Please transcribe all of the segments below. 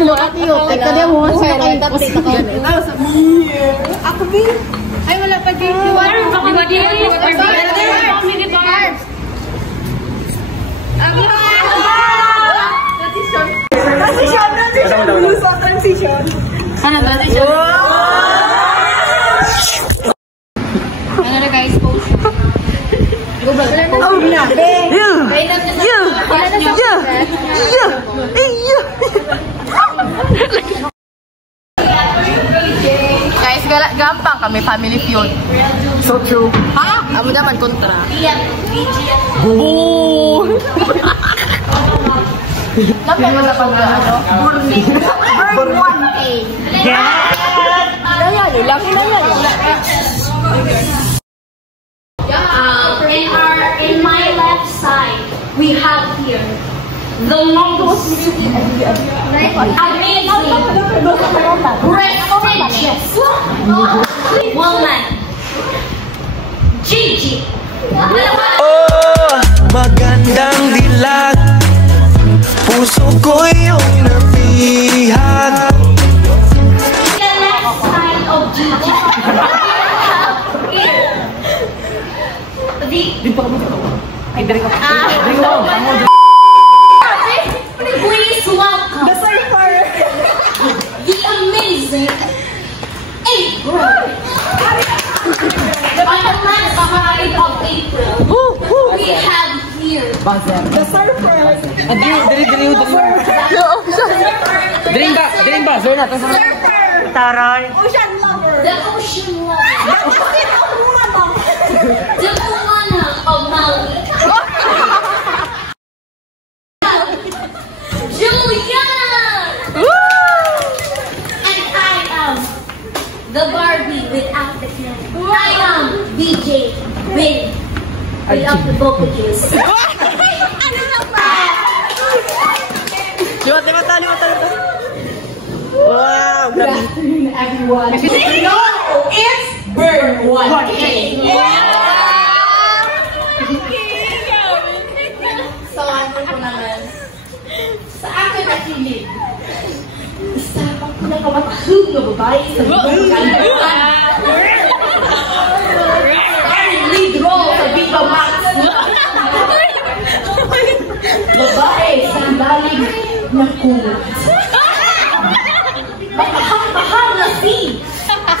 naman look at you. Teka din mo. Ako ba? Ay, wala pa din. Transition. Ano na guys, post. Guys, gampang kami family feud. So true. Ha? Amo dapat kontra. Boo! Kapag wala pang ano? Burn 1A. Laki na yan. In my left side, we have here the longest, amazing, prestigious woman, Gigi. Oh, magandang dilag, puso ko yung napihag. The left side of Gigi. Please welcome the surfer, the amazing April. On the left side of April, we have here the surfer. Dream ba? Zona. Taray. Ocean lover. The ocean lover. The Moana of Maui. Juliana! And I am the Barbie without the clothes. I am BJ without the bockages. Ano na ba? Liwat. Wow! Good afternoon, everyone. No, it's Burn 1K. So, ano po naman? Sa akin na kilig, isa pang pinakamatahog na babae sa buong kalimutan. Starring lead role sa Viva Max. Babae sa lalim na kulat. Mahal na si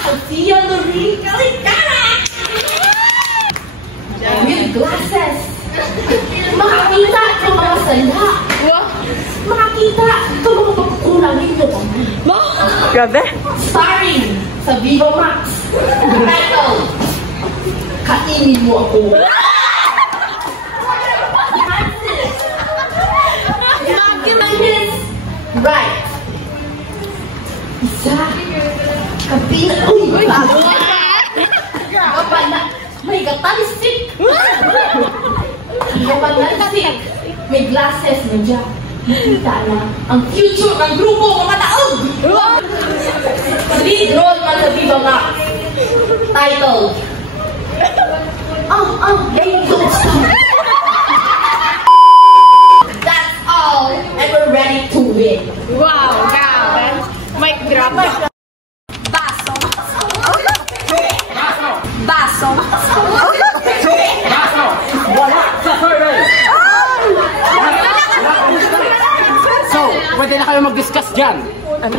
Sofia Loren Calicana. With glasses. Makakita sa mga sanda. Makakita sa mga pagkukulang ninyo. Grabe. Starring sa Viva Max. Title, Kainin Mo Ako. Right. Isa. Kapina. Uy! May katalistik. Kapalistik. May glasses na dyan. Nakita na ang future ng grupo mga taog. Lead role man sa Viva Max. Title. That's all. And we're ready to win. Wow, grabe. Mic drop. Baso. Wala sa survey. So, pwede na kayo mag-discuss dyan. Ano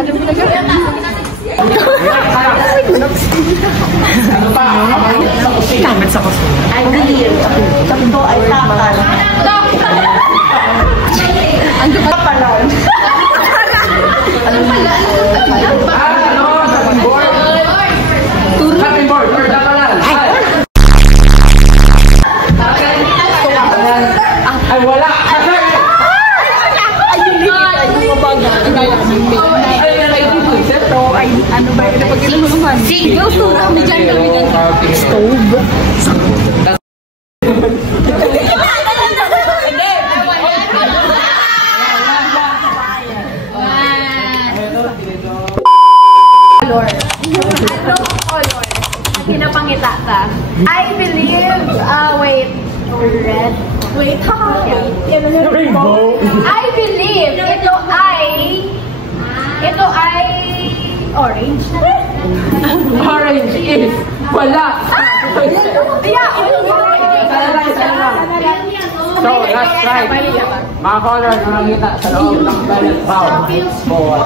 pinag-aral? Kamit sa kaso. I believe. Ito ay takal. Ano ba pala? Ano pala? Tapping board. Tapping board. Ay, wala. Ano ba yun? Pag-ilumuhan. Go to kami dyan kami dyan. Stove. Pinapangita ka. I believe, wait, red. Wait, I believe ito ay Ito ay orange. Orange is wala. So, let's try. Mga color na nakita sa loob ng ballot bowl. Ball.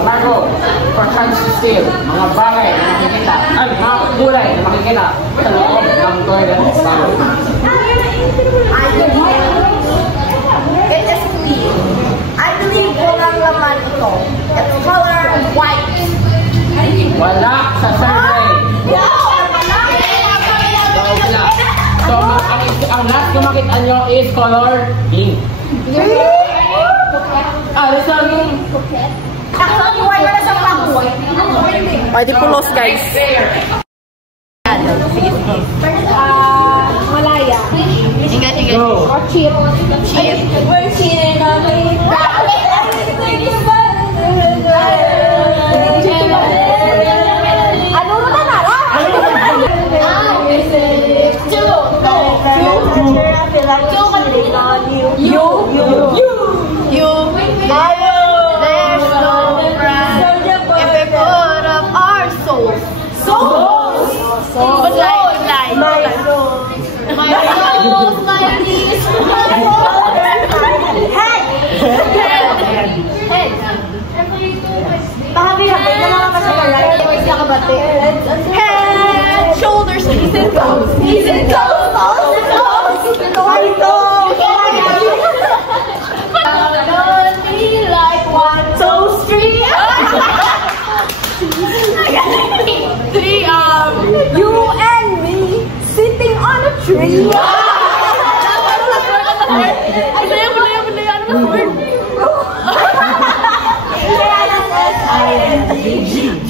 Bago, for chance to steal, mga bagay na makikita, ay, mga kulay na makikita sa loob ng toilet bowl. It is clean. I believe walang laman ito. It's color white. Wala sa survey. So, ang last na makita nyo is color pink. This one. Actually, white na sa pangko. Pwede pulos, guys. Malaya. Sige. Go. Or chip. Chip. We're cheating on me. Ano na nara? There's no price if we put up our souls. But like, my soul's like this. Head. Head, shoulders, knees and toes. Knees and toes. Don't be like 1, 2, 3. 3 You and me sitting on a tree.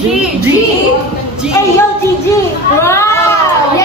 G. Hey, yo, GG. Wow.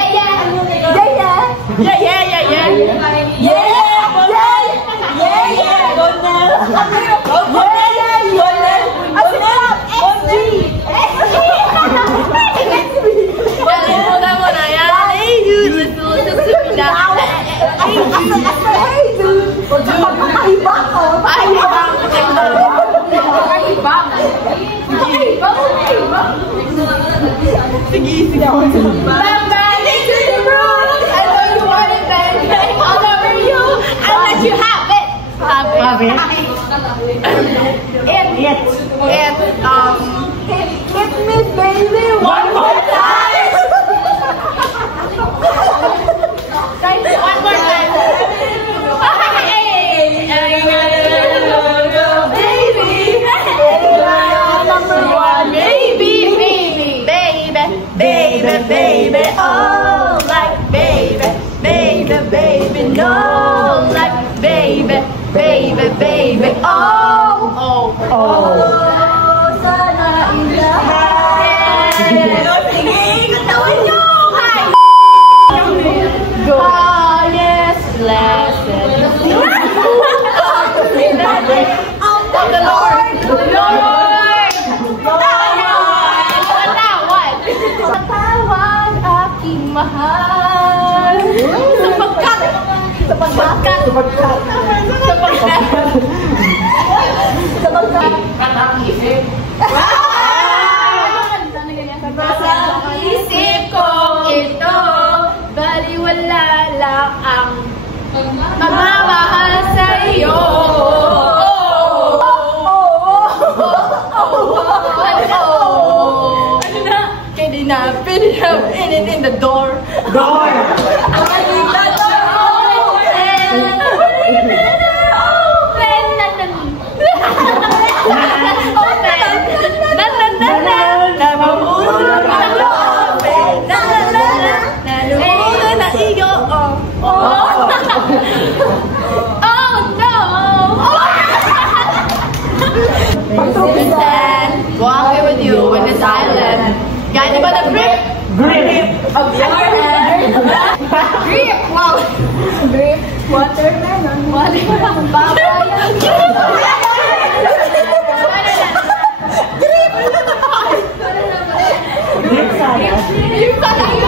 Hit me, baby, one more time. One more time. Baby, oh, like baby, no, like baby, oh. Sana ilahat. Sige, katawan nyo! Hi! Highest lesson of the Lord! Patawad aking mahal sapagkat sa isip ko ito, baliwala lang ang pagmamahal sa iyo. Ano na? Kaya na, pinit in the door. Walking with you in this island. Guys, about the grip of the island. Grip, wow. Grip, watermelon. Grip sana.